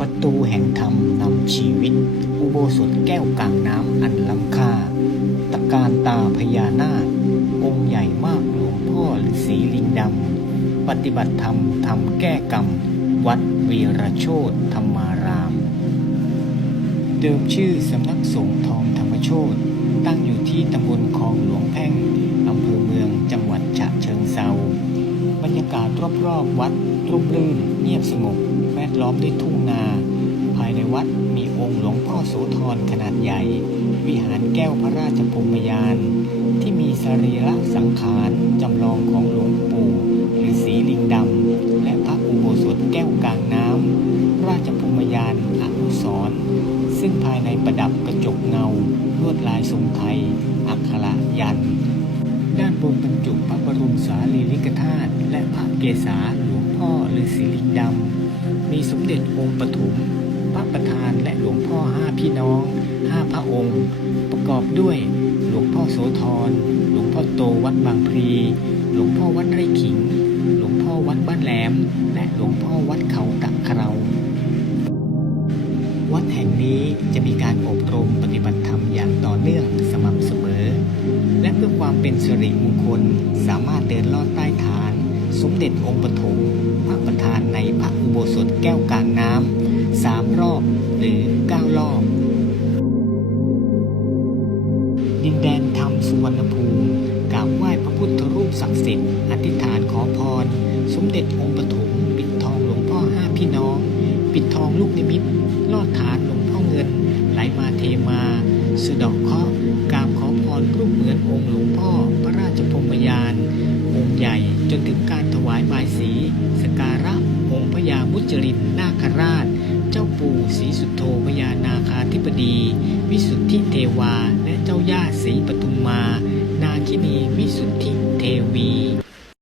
ประตูแห่งธรรมนำชีวิต อุโบสถแก้วกลางน้ำอันล้ำค่า ตะการตาพญานาค องค์ใหญ่มากหลวงพ่อฤาษีลิงดำ ปฏิบัติธรรมทำแก้กรรม วัดวีรโชตธรรมาราม เดิมชื่อสำนักสงฆ์ทองธรรมโชตตั้งอยู่ที่ตำบลคลองหลวงแพ่งอำเภ รอบๆวัดร่มรื่นเงียบสงบแวดล้อมด้วยทุ่งนา ภายในวัดมีองค์หลวงพ่อโสธรขนาดใหญ่ วิหารแก้วพระราชพมยาน ที่มีสรีระสังขารจำลองของหลวงปู่ฤาษีลิงดำ และพระอุโบสถแก้วกลางน้ำราชพมยานอนุสรซึ่งภายในประดับกระจกเงาลวดลายทรงไทย อักขระยันต ด้านบนบรรจุพระบรมสารีริกธาตุและพระเกศาหลวงพ่อฤาษีลิงดำ มีสมเด็จองค์ปฐมพระประธานและหลวงพ่อห้าพี่น้องห้าพระองค์ ประกอบด้วยหลวงพ่อโสธร หลวงพ่อโตวัดบางพลี หลวงพ่อวัดไร่ขิง หลวงพ่อวัดบ้านแหลม และหลวงพ่อวัดเขาตักเคราวัดแห่งนี้จะมีการอบรมปฏิบัติธรรมอย่างต่อเนื่องสม่ำเสมอ เป็นสิริมงคล สามารถเดินลอดใต้ฐาน สมเด็จองค์ปฐมพระประธานในพระอุโบสถแก้วกลางน้ำสามรอบหรือเก้ารอบ ดินแดนธรรมสุวรรณภูมิกราบไหว้พระพุทธรูปศักดิ์สิทธิ์อธิษฐานขอพร สมเด็จองค์ปฐมปิดทองหลวงพ่อห้าพี่น้อง ปิดทองลูกนิมิต ลอดฐานหลวงพ่อเงิน ไหลมาเทมาสะดอกเคาะกราบขอ รรูปเหมือนองค์หลวงพ่อ พระราชพรมยาน องค์ใหญ่จนถึงการถวายบายสี สการะองค์พญามุจรินนาคราช เจ้าปู่ศรีสุโธพญานาคาธิบดี วิสุทธิเทวาและเจ้าย่าศรีปทุมมาคินีวิสุทธิ